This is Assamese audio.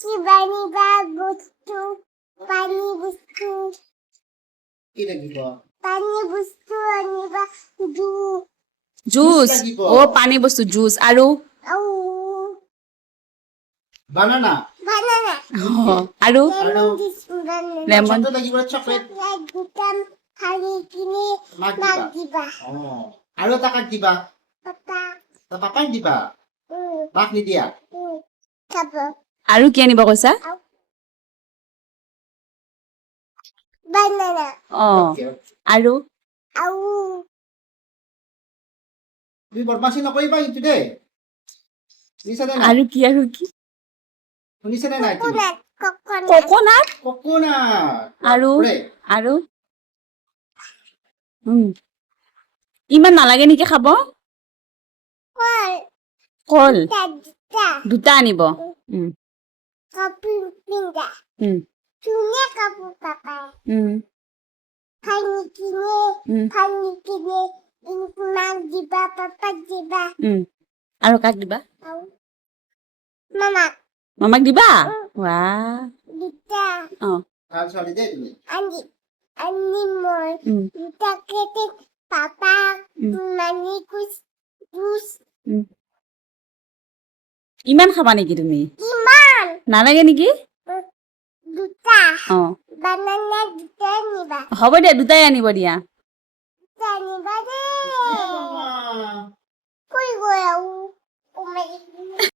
Kibani ba bustu, pani bustu, কি লাগিব pani bustu aniba du, juice লাগিব। ও পানী বস্তু জুচ আৰু au, বানানা banana, আৰু lemon juice banana, lemon chocolate লাগিব chocolate chocolate gutam, hari kini মাক দিবা nagiba, অ আৰু এটা কাক দিবা papa, তা পাপাক দিবা মাক নিদিয়া tabo, আৰু কি আনিব কৈছা banana, অ Okay, okay. আৰু au, তুমি বদমাচি নকৰিবা কিন্তু দেই শুনিছানে নাই আৰু কি শুনিছানে নাই তুমি coconut, coconut, ককনাট কোকোনাট আৰু বাপৰে। আৰু ইমান নালাগে নেকি খাব kol, কল tadita, দুটা আনিব kapu pinda, উম, tunya kapu papa, উম, pani kini, উম, mak diba, papa diba, উম। আৰু কাক দিবা au, mama, মামাক দিবা ৱা dita, অ ভাল ছোৱালী দেই তুমি andi moi, উম, dita kete, papa, উম, mani kus, jus, উম। ইমান খাবা নেকি তুমি iman, নালাগে নেকি duta, অ banana duta niba, হ'ব দিয়া দুটাই আনিব দিয়া duta niba de, মামা koi go au,